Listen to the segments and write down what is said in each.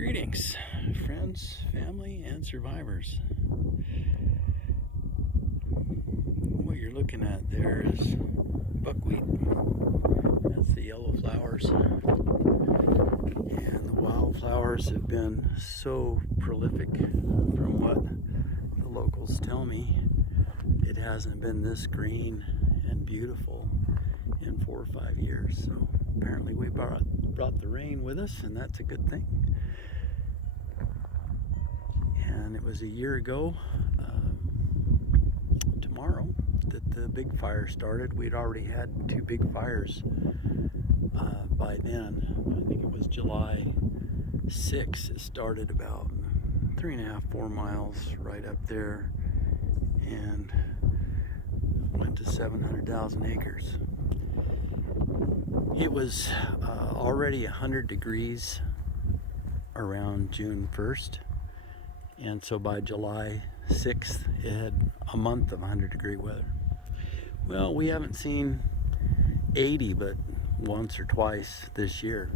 Greetings, friends, family, and survivors. What you're looking at there is buckwheat. That's the yellow flowers. And the wildflowers have been so prolific from what the locals tell me. It hasn't been this green and beautiful in 4 or 5 years. So apparently we brought the rain with us, and that's a good thing. And it was a year ago tomorrow that the big fire started. We'd already had 2 big fires by then. I think it was July 6th. It started about 3.5, 4 miles right up there and went to 700,000 acres. It was already 100 degrees around June 1st. And so by July 6th, it had a month of 100-degree weather. Well, we haven't seen 80 but once or twice this year.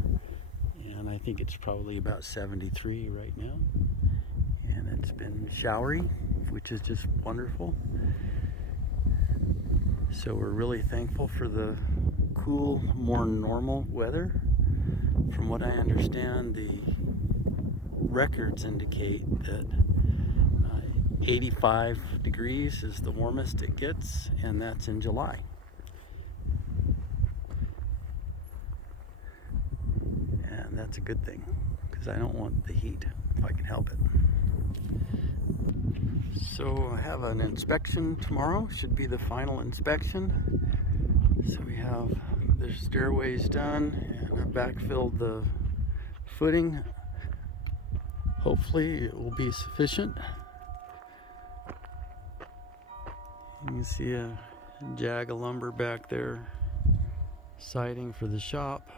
And I think it's probably about 73 right now. And it's been showery, which is just wonderful. So we're really thankful for the cool, more normal weather. From what I understand, the records indicate that 85 degrees is the warmest it gets, and that's in July. And that's a good thing, because I don't want the heat if I can help it. So I have an inspection tomorrow, should be the final inspection. So we have the stairways done, and I've backfilled the footing. Hopefully it will be sufficient. You can see a jag of lumber back there, siding for the shop.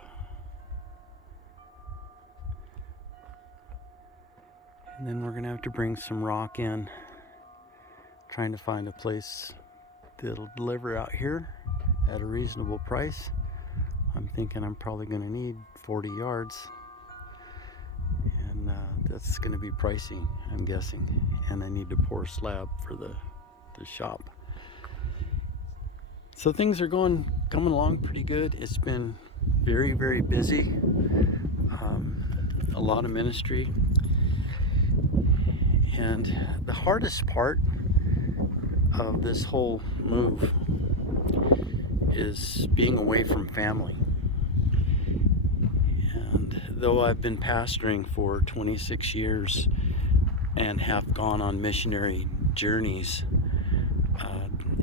And then we're gonna have to bring some rock in, trying to find a place that'll deliver out here at a reasonable price. I'm thinking I'm probably gonna need 40 yards. And that's gonna be pricey, I'm guessing. And I need to pour slab for the shop. So things are coming along pretty good. It's been very, very busy. A lot of ministry. And the hardest part of this whole move is being away from family. And though I've been pastoring for 26 years and have gone on missionary journeys,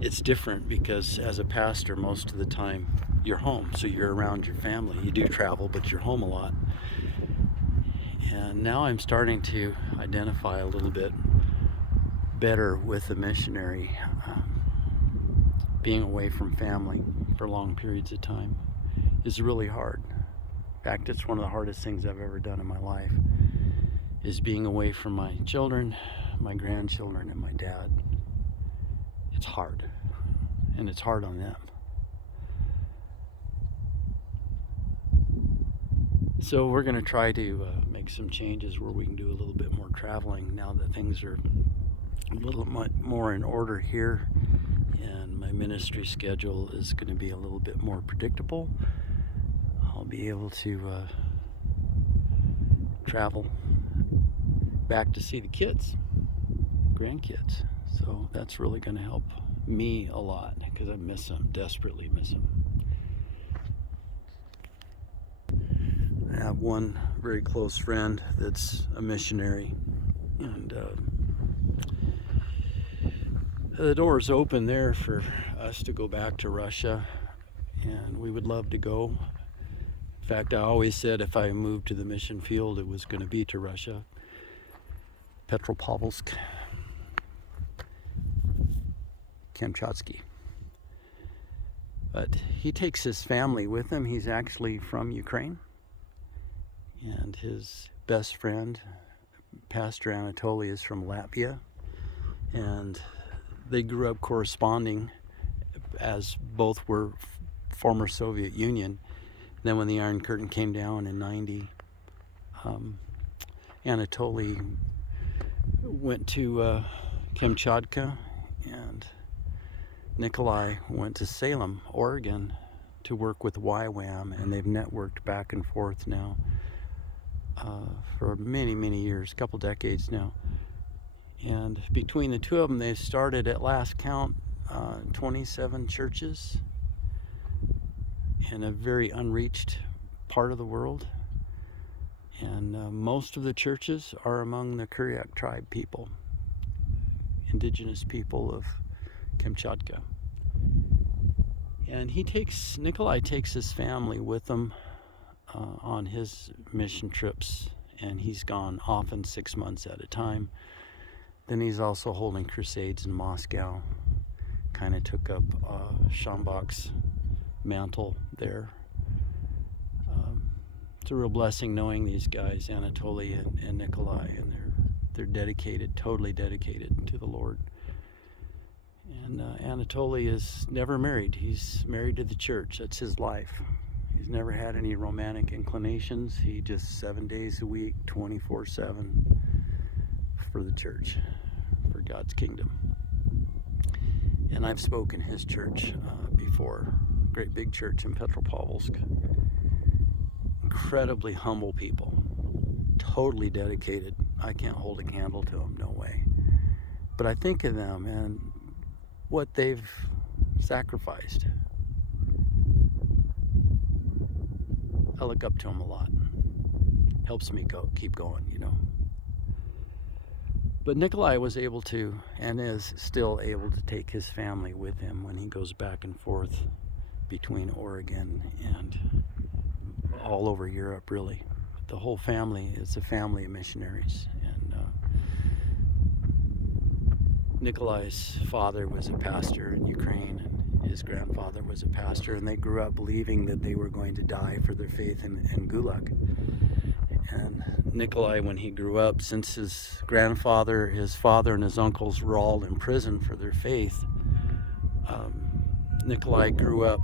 it's different because as a pastor, most of the time you're home, so you're around your family. You do travel, but you're home a lot. And now I'm starting to identify a little bit better with the missionary, being away from family for long periods of time is really hard. In fact, it's one of the hardest things I've ever done in my life, is being away from my children, my grandchildren, and my dad. It's hard, and it's hard on them. So we're going to try to make some changes where we can do a little bit more traveling now that things are a little more in order here, and my ministry schedule is going to be a little bit more predictable. I'll be able to travel back to see the kids, grandkids. So that's really going to help me a lot, because I miss them, desperately miss them. I have one very close friend that's a missionary, and the door's open there for us to go back to Russia, and we would love to go. In fact, I always said if I moved to the mission field, it was going to be to Russia, Petropavlovsk, Kamchatsky. But he takes his family with him. He's actually from Ukraine. And his best friend, Pastor Anatoly, is from Latvia. And they grew up corresponding, as both were former Soviet Union. Then when the Iron Curtain came down in 90, Anatoly went to Kamchatka, and Nikolai went to Salem, Oregon, to work with YWAM, and they've networked back and forth now for many, many years, a couple decades now. And between the two of them, they've started, at last count, 27 churches in a very unreached part of the world. And most of the churches are among the Kuryak tribe people, indigenous people of Kamchatka. And Nikolai takes his family with him on his mission trips, and he's gone often 6 months at a time. Then he's also holding crusades in Moscow. Kind of took up Schambach's mantle there. It's a real blessing knowing these guys, Anatoly and Nikolai, and they're dedicated, totally dedicated to the Lord. And Anatoly is never married. He's married to the church. That's his life. He's never had any romantic inclinations. He just 7 days a week, 24/7 for the church, for God's kingdom. And I've spoken his church before, great big church in Petropavlovsk. Incredibly humble people, totally dedicated. I can't hold a candle to them, no way. But I think of them and what they've sacrificed. I look up to them a lot. Helps me keep going, you know. But Nikolai was able to, and is still able to, take his family with him when he goes back and forth between Oregon and all over Europe, really. The whole family is a family of missionaries. And Nikolai's father was a pastor in Ukraine, and his grandfather was a pastor, and they grew up believing that they were going to die for their faith in Gulag. And Nikolai, when he grew up, since his grandfather, his father, and his uncles were all in prison for their faith, Nikolai grew up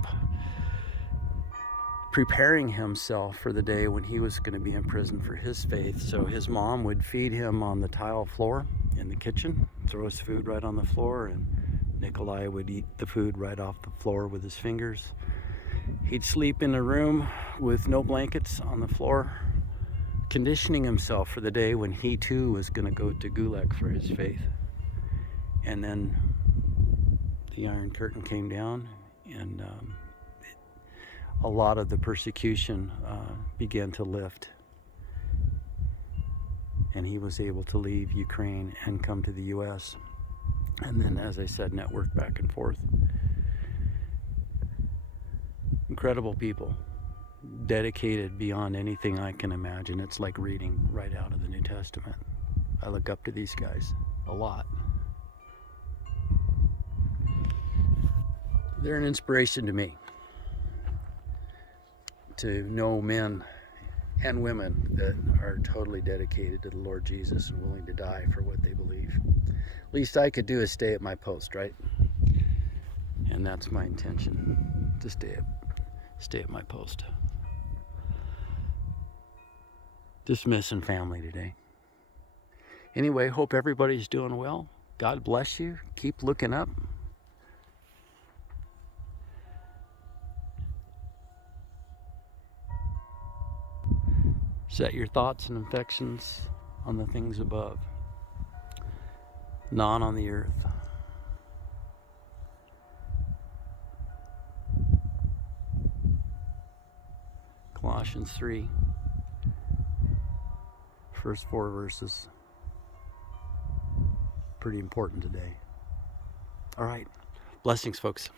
preparing himself for the day when he was going to be in prison for his faith. So his mom would feed him on the tile floor in the kitchen, throw his food right on the floor, and Nikolai would eat the food right off the floor with his fingers. He'd sleep in a room with no blankets on the floor, conditioning himself for the day when he too was going to go to Gulag for his faith. And then the Iron Curtain came down, and a lot of the persecution began to lift. And he was able to leave Ukraine and come to the U.S. And then, as I said, network back and forth. Incredible people, dedicated beyond anything I can imagine. It's like reading right out of the New Testament. I look up to these guys a lot. They're an inspiration to me, to know men and women that are totally dedicated to the Lord Jesus and willing to die for what they believe. Least I could do is stay at my post, right? And that's my intention, to stay at my post. Just missing family today. Anyway, hope everybody's doing well. God bless you. Keep looking up. Set your thoughts and affections on the things above, not on the earth. Colossians 3, first 4 verses. Pretty important today. All right. Blessings, folks.